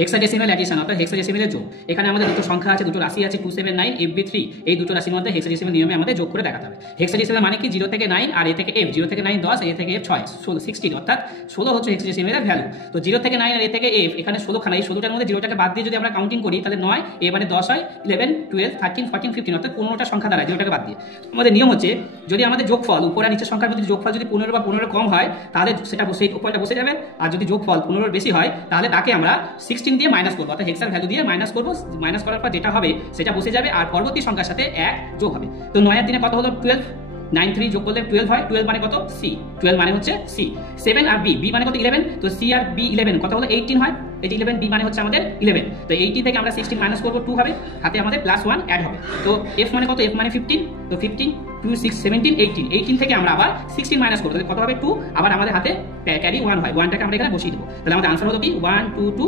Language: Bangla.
হেক্সাডেসিমাল অ্যাডিশন অর্থাৎ হেক্সাডেসিমালের যোগ। এখানে আমাদের দুটো সংখ্যা আছে, দুটো রাশি আছে 279 FB3। এই দুটো রাশির মধ্যে হেক্সাডেসিমাল নিয়মে আমাদের যোগ করে দেখাতে হবে। হেক্সাডেসিমাল মানে কি 0 থেকে 9 আর এ থেকে F, 0 থেকে 9 10, এ থেকে F 6, 16 অর্থাৎ 16 হচ্ছে হেক্সাডেসিমালের ভ্যালু। তো 0 থেকে 9 আর এ থেকে F, এখানে 16 খানা, এই 16টার মধ্যে 0টাকে বাদ দিয়ে যদি আমরা কাউন্টিং করি তাহলে 9 এ মানে 10 হয়, 11 12 13 14 15 অর্থাৎ 15টা সংখ্যা দাঁড়ায় 0টাকে বাদ দিয়ে। আমাদের নিয়ম হচ্ছে যদি আমাদের যোগফল উপর আর নিচের সংখ্যার মধ্যে যোগফল যদি 15 বা 15 কম হয় তাহলে সেটা সেই উপরটা বসে যাবে, আর যদি যোগফল 15 বেশি হয় তাহলে তাকে আমরা 16 দিয়ে মাইনাস করবো, অর্থাৎ হেক্সার ভ্যালু দিয়ে মাইনাস করবো। মাইনাস করার পর যেটা হবে সেটা বসে যাবে আর পরবর্তী সংখ্যার সাথে 1 যোগ হবে। তো 9 এর দিনে কত হলো 12, 9 3 যোগ করলে 12 হয়। 12 মানে কত সি, 12 মানে হচ্ছে সি। 7 আর বি, বি মানে কত 11, তো সি আর বি 11 কত হলো 18 হয়। এই যে 11, বি মানে হচ্ছে আমাদের 11, তো 80 থেকে আমরা 16 মাইনাস করবো 2 হবে, হাতে আমাদের +1 অ্যাড হবে। তো এফ মানে কত, এফ মানে 15, তো 15 2 6 17 18, 18 থেকে আমরা আবার 16 মাইনাস করবো, তাহলে কত হবে 2, আবার আমাদের হাতে ক্যারি 1 হয়, 1টাকে আমরা এখানে বসিয়ে দেবো। তাহলে আমাদের আনসার হলো কি 1 2 2